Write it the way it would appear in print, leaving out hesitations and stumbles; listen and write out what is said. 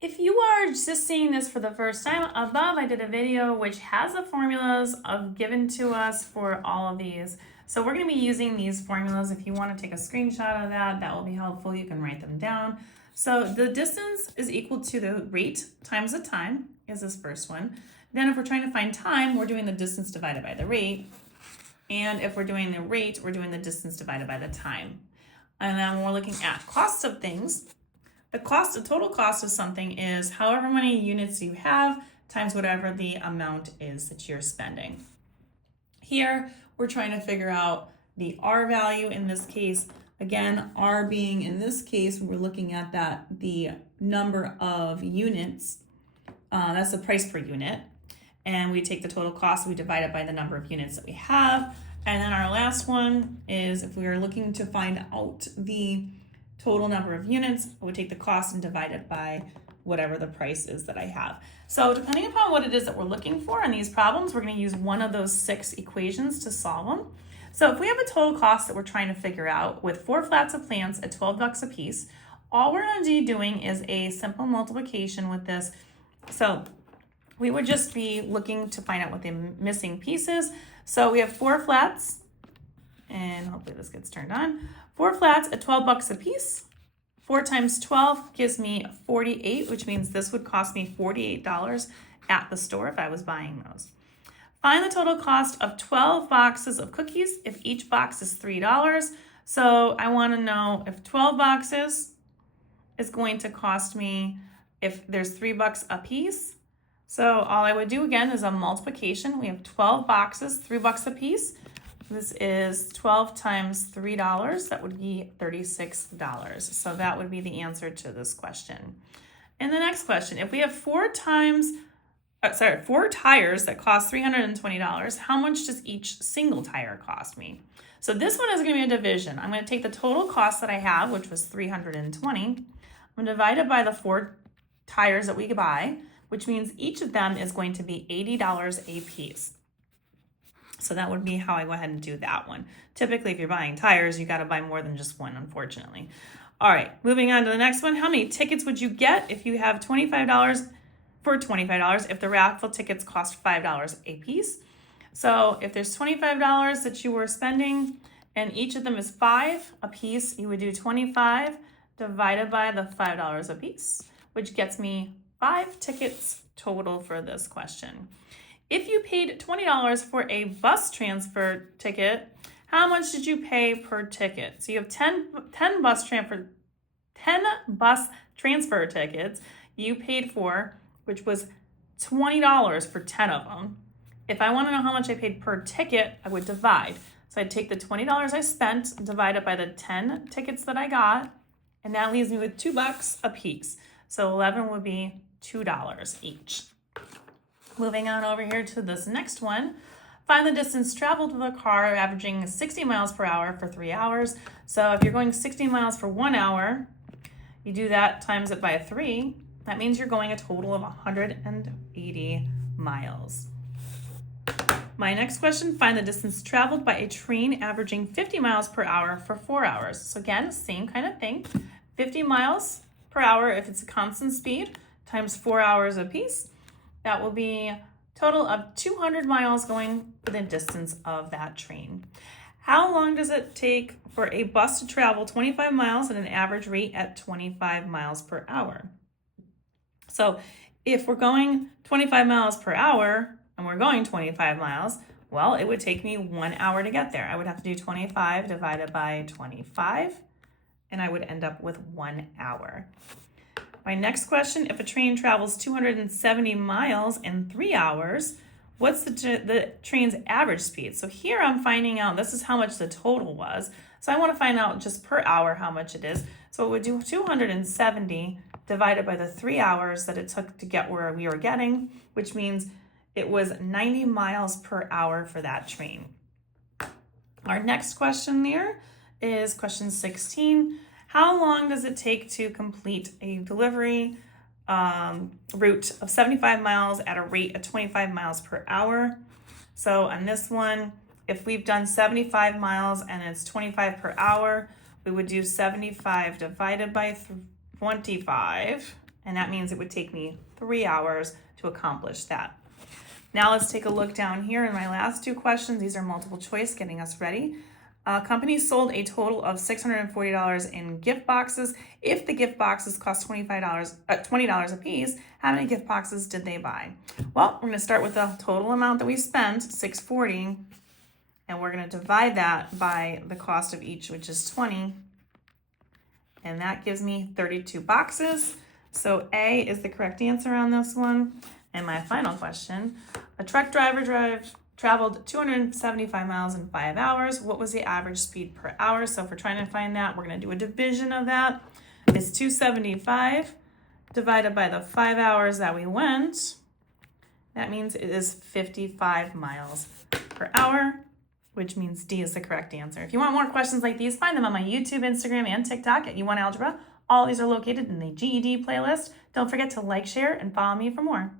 If you are just seeing this for the first time, above I did a video which has the formulas given to us for all of these. So we're going to be using these formulas. If you want to take a screenshot of that, that will be helpful. You can write them down. So the distance is equal to the rate times the time is this first one. Then if we're trying to find time, we're doing the distance divided by the rate. And if we're doing the rate, we're doing the distance divided by the time. And then when we're looking at costs of things, the total cost of something is however many units you have times whatever the amount is that you're spending. Here, we're trying to figure out the R value in this case. Again, R being in this case, we're looking at the number of units. That's the price per unit. And we take the total cost, we divide it by the number of units that we have. And then our last one is if we are looking to find out the total number of units, I would take the cost and divide it by whatever the price is that I have. So depending upon what it is that we're looking for in these problems, we're going to use one of those 6 equations to solve them. So if we have a total cost that we're trying to figure out with 4 flats of plants at $12 a piece, all we're going to be doing is a simple multiplication with this. So we would just be looking to find out what the missing piece is. So we have 4 flats, and hopefully this gets turned on. 4 flats at $12 a piece. 4 times 12 gives me 48, which means this would cost me $48 at the store if I was buying those. Find the total cost of 12 boxes of cookies if each box is $3. So I want to know if 12 boxes is going to cost me, if there's $3 a piece. So all I would do again is a multiplication. We have 12 boxes, $3 a piece. This is 12 times $3. That would be $36. So that would be the answer to this question. And the next question, if we have 4 tires that cost $320, how much does each single tire cost me? So this one is going to be a division. I'm going to take the total cost that I have, which was $320. I'm going to divide it by the 4 tires that we could buy, which means each of them is going to be $80 a piece. So that would be how I go ahead and do that one. Typically, if you're buying tires, you got to buy more than just one, unfortunately. All right, moving on to the next one. How many tickets would you get if you have $25 for $25 if the raffle tickets cost $5 a piece? So if there's $25 that you were spending and each of them is 5 a piece, you would do 25 divided by the $5 a piece, which gets me 5 tickets total for this question. If you paid $20 for a bus transfer ticket, how much did you pay per ticket? So you have 10 bus transfer tickets you paid for, which was $20 for 10 of them. If I want to know how much I paid per ticket, I would divide. So I'd take the $20 I spent, divide it by the 10 tickets that I got, and that leaves me with $2 a piece. So 11 would be $2 each. Moving on over here to this next one. Find the distance traveled with a car averaging 60 miles per hour for 3 hours. So if you're going 60 miles for 1 hour, you do that times it by 3. That means you're going a total of 180 miles. My next question, find the distance traveled by a train averaging 50 miles per hour for 4 hours. So again, same kind of thing. 50 miles per hour if it's a constant speed times 4 hours a piece. That will be a total of 200 miles going the distance of that train. How long does it take for a bus to travel 25 miles at an average rate at 25 miles per hour? So if we're going 25 miles per hour and we're going 25 miles, well, it would take me 1 hour to get there. I would have to do 25 divided by 25, and I would end up with 1 hour. My next question, if a train travels 270 miles in 3 hours, what's the train's average speed? So here I'm finding out, this is how much the total was. So I want to find out just per hour how much it is. So it would do 270 divided by the 3 hours that it took to get where we were getting, which means it was 90 miles per hour for that train. Our next question there is question 16. How long does it take to complete a delivery route of 75 miles at a rate of 25 miles per hour? So on this one, if we've done 75 miles and it's 25 per hour, we would do 75 divided by 25, And that means it would take me 3 hours to accomplish that. Now let's take a look down here in my last two questions. These are multiple choice, getting us ready. Companies sold a total of $640 in gift boxes. If the gift boxes cost $20 a piece, how many gift boxes did they buy? Well, we're going to start with the total amount that we spent, $640, and we're going to divide that by the cost of each, which is $20, and that gives me 32 boxes. So A is the correct answer on this one. And my final question, a truck driver traveled 275 miles in 5 hours. What was the average speed per hour? So if we're trying to find that, we're going to do a division of that. It's 275 divided by the 5 hours that we went. That means it is 55 miles per hour, which means D is the correct answer. If you want more questions like these, find them on my YouTube, Instagram, and TikTok at U1 Algebra. All these are located in the GED playlist. Don't forget to like, share, and follow me for more.